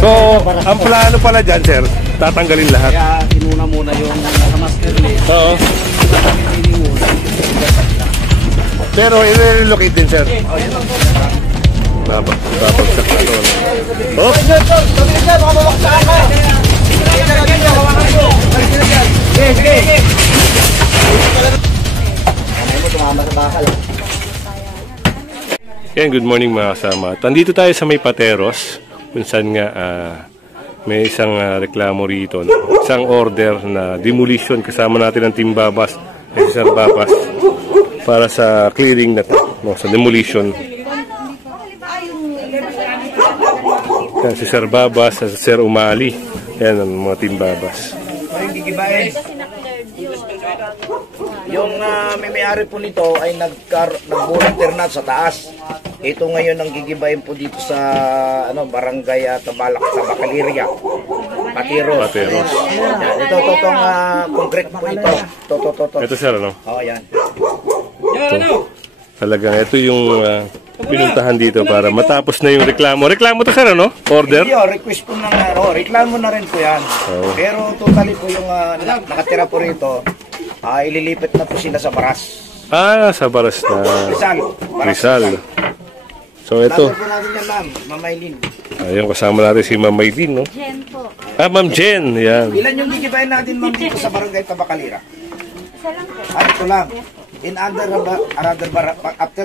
So, ang plano pala dyan, sir, tatanggalin lahat. Kaya inuna muna yung master list. Oo. Pero i-relocate din, sir. Babagsak na ito. Oh! Yan, good morning mga kasama. Andito tayo sa may Pateros. Kung saan nga may isang reklamo rito. Isang order na demolition. Kasama natin ang Team Babas. Sir Babas. Para sa clearing na ito. No, sa demolition. Yan, si Sir Babas, si Sir Umali. Yan ang mga Team Babas. Yung may-ari po nito ay nag-volunteer na sa taas. Ito ngayon ang gigibayin po dito sa barangay Tabalak sa Bacaliria. Pateros. Ito totong concrete po ito. Ito sir, ano? Oo, yan. Talagang ito yung pinuntahan dito para matapos na yung reklamo. Reklamo to sir, ano? Order? Hindi, request po ng reklamo na rin po yan. Pero totally po yung nakatira po rito, ililipat na po sila sa Baras. Sa Baras na. Rizal. So ito. Lahat po natin yan, ma'am. Ma'am Maylin. Ayun, kasama natin si Ma'am Maylin, no? Jen po. Ma'am Jen. Yan. Ilan yung gigibayin natin, ma'am, dito sa barangay Tabacalira? Isa lang po. Ito lang. In after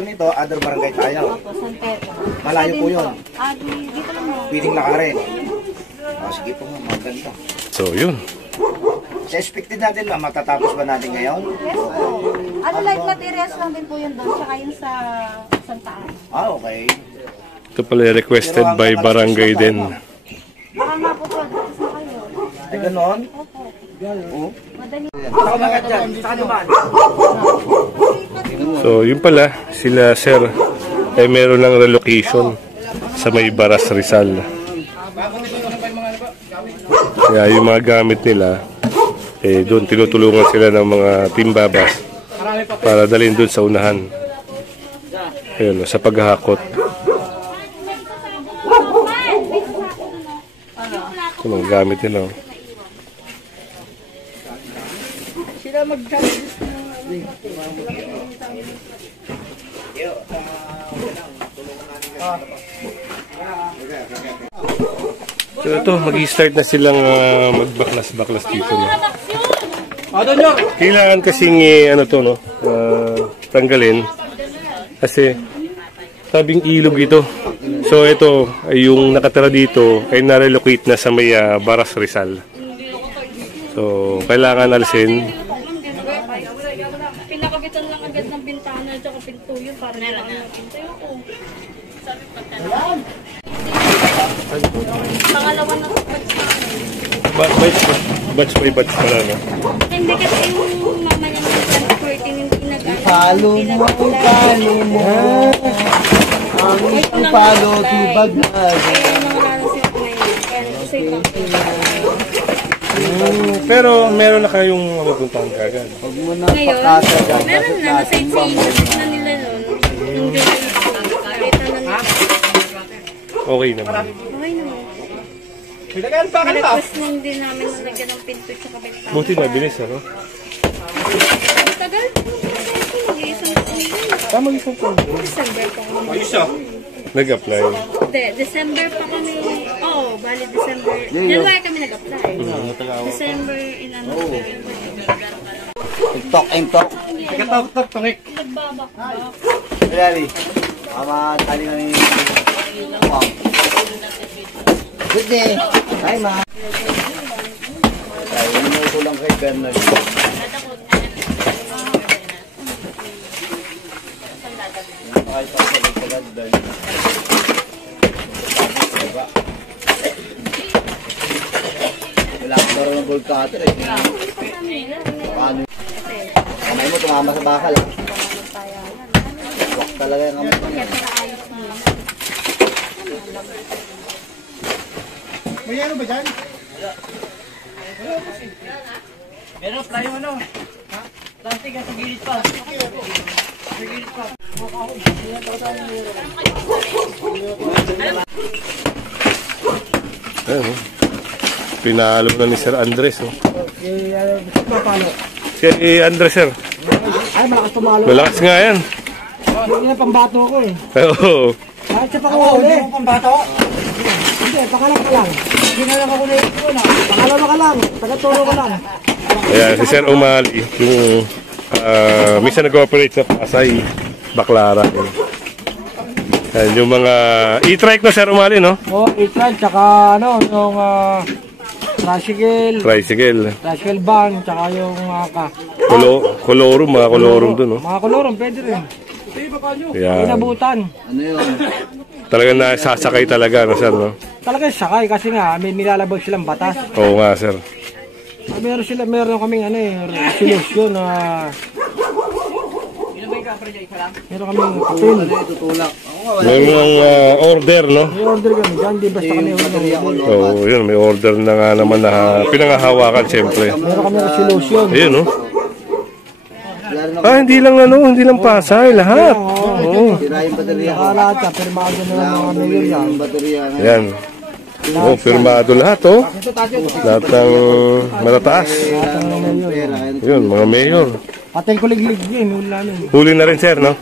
nito, other barangay tayo. Opo, San Pedro. Malayo po yun. Dito lang po. Pwedeng lakarin. Sige po, ma'am. Maganda. So yun. Sa expected natin, ma'am, matatapos ba natin ngayon? Yes po. Light materials lang din po yun doon. Tsaka yun sa Santaan. Okay. Ito pala requested by barangay din. Baka nga po po. Tapos na kayo. Ay, ganon? Opo. Madali. So yun pala, sila sir ay meron ng relocation sa may Baras Rizal. Kaya yung mga gamit nila, doon tinutulungan sila ng mga Team Babas para dalhin doon sa unahan. Ayun, sa paghahakot. Ito mga gamit nila. Sila mag-gamit. So ito, mag-i-start na silang magbaklas-baklas dito. No? Kailangan kasing tanggalin kasi tabing ilog ito. So ito, yung nakatira dito ay na-relocate na sa may Baras Rizal. So kailangan alisin. Pinakabitan lang agad ng bintana at saka pinto yun para naman pinto yun po. Pangalawa na Batch by batch pala, no? Hindi kasi yung mama niya nag-transporting yung Palo mo. Ang isang palo, tibag na. Kaya mga nalang siya ngayon. Kaya nag-isay Pero meron na kayong mapuntahan kagad. Huwag mo na ngayon, pakasa. meron na. Nasa-sightseeing na nila nun. Yung nakita na nila. Okay naman. Okay naman. Request nung din namin nalagyan ng pinto at saka bintana. Buti mabilis, ano? Tagal po. Mag-iisang Tama isang po. December pa kami. Nag-apply. December pa kami. Oo, bali December. January kami nag-apply. December in ano. Tok. Tok, tongik. Nagbabak-bak. Dali. Mama, tali na ni... Good day. Hi, ma. Ay, minuto lang kay Bernard. Ay, sagad dahil. Wala ko ng gold cutter eh. Kamay mo, tumama sa bakal. Wak talaga yung kamay mo. May ano ba dyan? Meron, tayo ano? Ha? Plastic sa gilid pa. Sa gilid pa. Ayun, oh. Pinalo na ni Sir Andres. Oh. Papalo. Si Andres, sir. Ay, malakas pumalo. Malakas nga yan. Hindi na pambato ako eh. Oo. Kahit sa pangawali. Hindi mo pambato? Hindi, pakalang ka lang. Hindi na lang ako na-ito na. Pakalawa ka lang. Tagaturo ka lang. Ayan, si Sir Umali. Yung minsan nag-operate sa Pasay, Baclaran. Ayan, yung mga e-trike na Sir Umali, no? Oo, i-trike, tsaka ano, yung tricycle van, tsaka yung Kolorum, mga kolorum dun, no? mga kolorum, pwede rin. Ayan. Inabutan. Talagang nasasakay talaga, no, Sir, no? Talaga sakay kasi nga, may nilalabag silang batas. Oo nga, Sir. Meron kaming ano eh, solusyon na meron kaming kapil. May mga order, no? May order kami dyan, di basta kami Oo, yun, may order na nga naman na pinangahawakan, siyempre. meron kami solusyon. Ayun, no? Ah, hindi lang Pasay, lahat. Oo. Lahat ka, pirmado na lang mga mayor yan. Ayan. Oh, firmado lahat, oh. Lahat ng matataas. Yun, mga mayor. Patay ko liglig din, huli namin. Huli na rin, sir, no?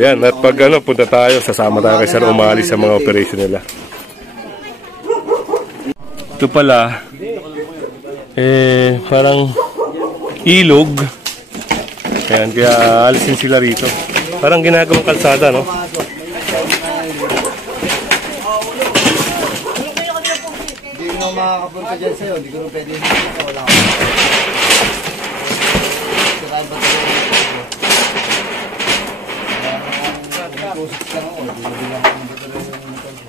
Yan, at pag punta tayo, sasama tayo kay Sir Umali sa mga operation nila. Ito pala, parang ilog. Ayan, kaya alisin sila rito. Parang ginagawang kalsada, no? Hindi ko makakapunta dyan sa'yo. Hindi ko rin pwede hindi ko. Wala ko.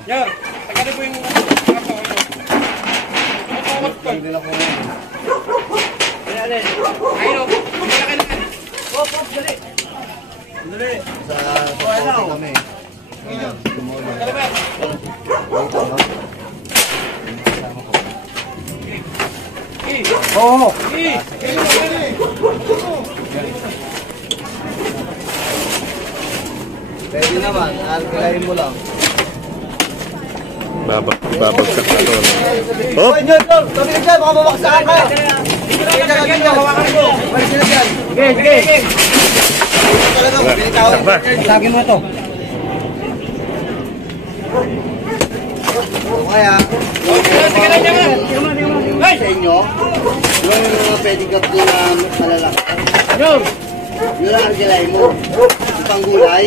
Yor, tagali po yung Oo. Pwede naman. Alkilahin mo lang. Babagsak na to, no? Oh! Hoy, Nyor! Tabi ka dyan! Baka mabaksakan ka! Sige! Talaga, pinitawin. lagi mo ito. Kaya, sa inyo, yung mga pedicab doon na malalaki. Yun ang alkilahin mo. Panggulay.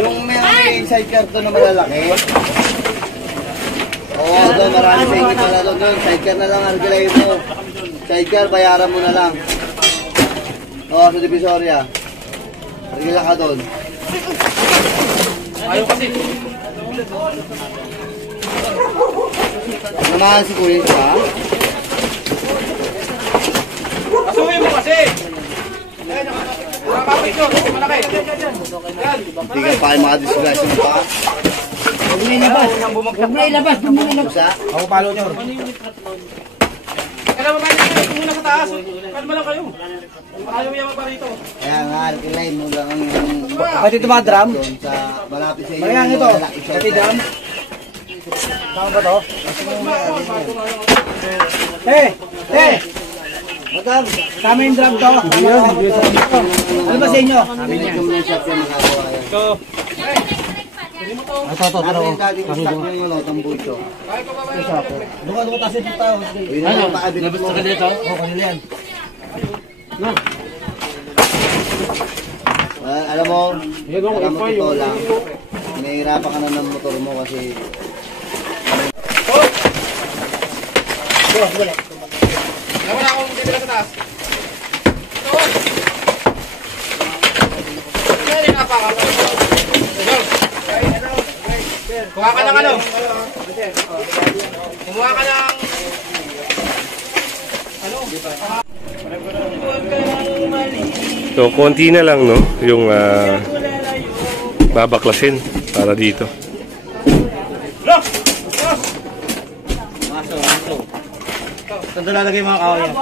Yung may sidecar doon na malalaki. Oo, doon marami sa inyo pala doon. Sidecar na lang alkilahin mo. Sidecar, bayaran mo na lang. Oo, sa Divisoria. Argila ka doon. Ayaw kasi. Namahan si Kuya ka? Asuhin mo kasi. Nakakapit yun. Malaki. Hindi ka pa kayo makadisgrasya mo pa. Huwag na ilabas. Huwag na ilabas. Isa? Ako palo nyo. Kaya ba kayo muna sa taas? Kalma lang kayo. Ayaw yaman pa rito. Kaya nga, alkilahin mo lang ang... Pati ito mga drum? Doon sa malapit sa inyo. Kaya ito. Pati drum? Tama ba ito? Magam! Kami yung drum to. Ano ba sa inyo? Ito mo yung shop yung makagawa yan. Ito. Ano yung dating stock yung ano, tambucho? Doon ka tasin ito tayo. Yun na lang pakabit mo. Oo, kanila yan. Alam mo, alam mo totoo lang. Nahihirapan ka na ng motor mo kasi... Wala akong bibila sa taas. Ito. Kaya rin napaka. Kuha ka ng ano? Kumuha ka ng... So, konti na lang, no? Yung babaklasin para dito. Saan ito lalagay mga kahoy yan?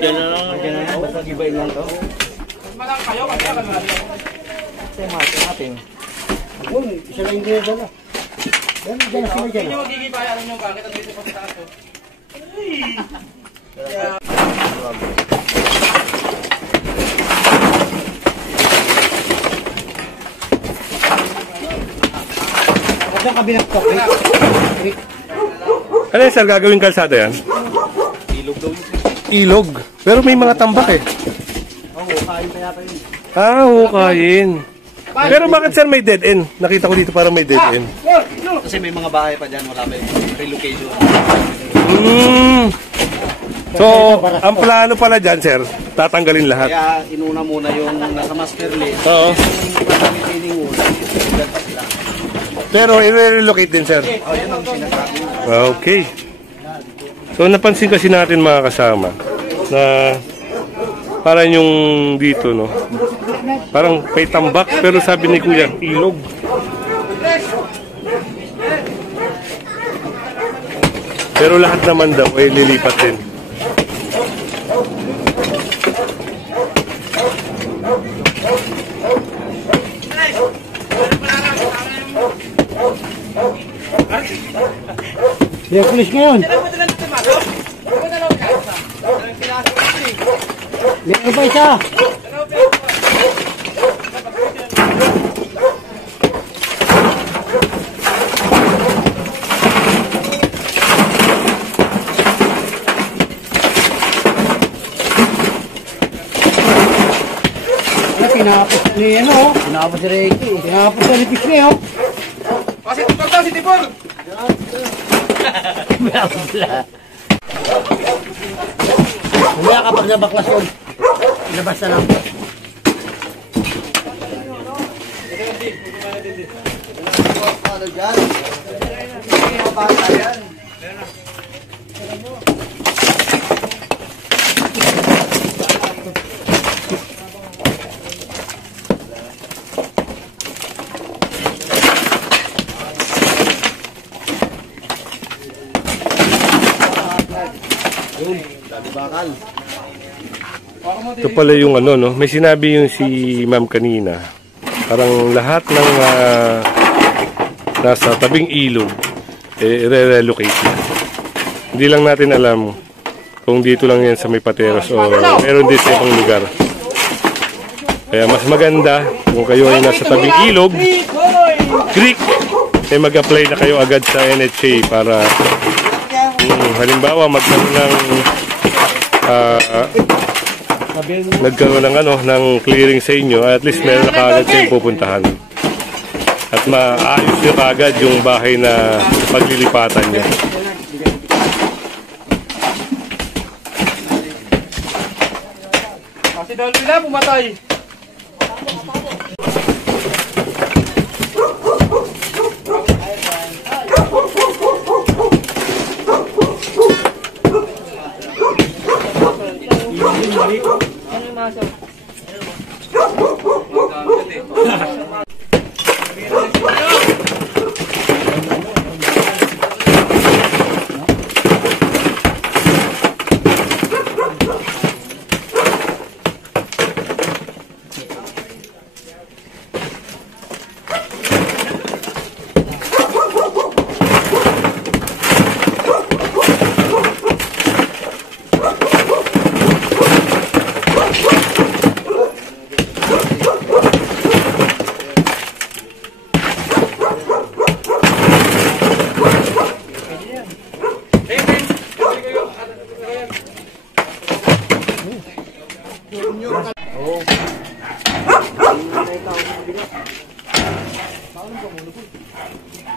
Diyan na lang. Diyan na lang. Basta gibain lang to. Malang kayo kasi kalmali. Kasi natin. Kung isa lang yung dinadala. Yan, dyan sila dyan. Hindi magiging bayaran nyo bakit ang dito pa sa taas. Huwag lang kabilang to. Ano yan, sir? Gagawing kalsada yan? Ilog daw yun. Ilog. Pero may mga tambak eh. Oo, kain pa yata yun. Ah, hukayin. Pero bakit sir may dead end? Nakita ko dito parang may dead end. Kasi may mga bahay pa dyan, wala pa yung relocation. So, ang plano pala dyan, sir, tatanggalin lahat. Kaya inuna muna yung nasa master list. Oo. Yung matamitining muna, dyan pa sila. Pero i-relocate din, sir. Oh, yan ang sinasabi. Okay. So, napansin kasi natin mga kasama na parang yung dito, no? Parang may tambak, pero sabi ni Kuya, ilog. Pero lahat naman daw ay lilipat din. May pulis ngayon. Meron pa isa. Tinapos ni ano, tinapos si Ricky. Tinapos ni Ricky oh. Kasi tipor daw, si tipor! Mamaya kapag nabaklas yun, ilabas na lang. Ito pala yung ano, no? May sinabi yung si ma'am kanina. Parang lahat ng nasa tabing ilog, i-relocate na. Hindi lang natin alam kung dito lang yan sa may Pateros o meron din sa ibang lugar. Kaya mas maganda kung kayo ay nasa tabing ilog, creek, ay mag-apply na kayo agad sa NHA para halimbawa magkaroon ng ng clearing sa inyo, at least meron na kaagad kayong pupuntahan at maayos nyo kaagad yung bahay na paglilipatan nyo. Kasi dahil nila pumatay.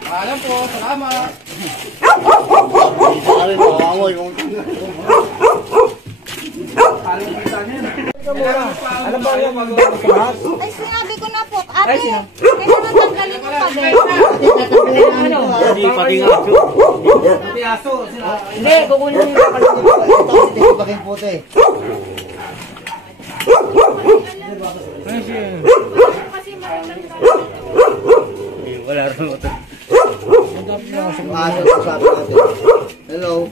Alam po, salamat. Alam ba yung mag-lahat? Ay, sinabi ko na po. Ate, kaya natanggalin ko pa din. Hindi, pati nga. Hindi, kukunin yung kapatid ko. Ito, hindi ko baking puti. Wala rin ito. Hello.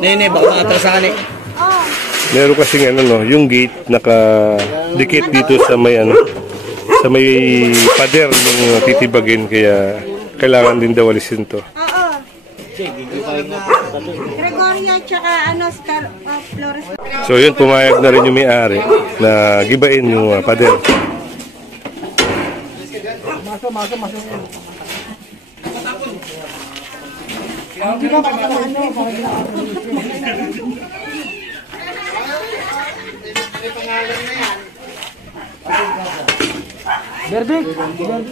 Nene, baka makatrasahan eh. Oh, Meron kasing ano, no, yung gate nakadikit dito sa may sa may pader yung titibagin, kaya kailangan din daw alisin to. Oo. Gregoria tsaka Flores. So yun, pumayag na rin yung may-ari na gibain yung pader. Berbik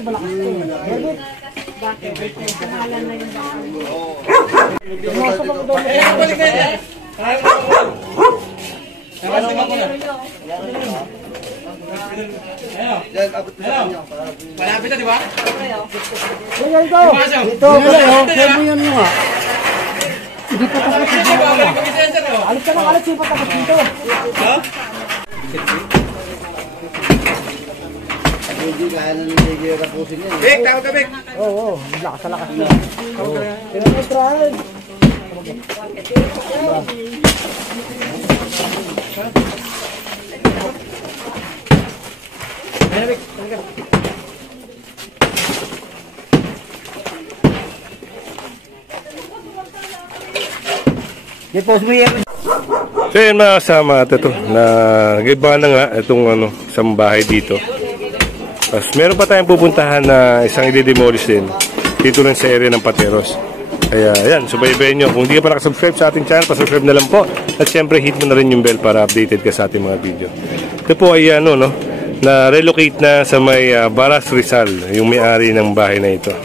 malakas to. Berbik. Bakit? Pangalan na yung Malapit na, di ba? Ito, mo yan nga. Hindi pa tapos dito. Alis ka na, alis. Hindi pa tapos dito. Hindi kaya na hindi rapusin yan. Bek, tawag ka, Bek. Oo, lakas na lakas na. Try. I-post mo yan. So yun mga kasama, at ito, nagiba na nga itong isang bahay dito. Tapos meron pa tayong pupuntahan na isang i-demolish din dito rin sa area ng Pateros. Kaya yan, subaybayan nyo. Kung hindi ka pa nakasubscribe sa ating channel, pasubscribe na lang po. At syempre hit mo na rin yung bell para updated ka sa ating mga video. Ito po ay na relocate na sa may Baras Rizal, yung may-ari ng bahay na ito.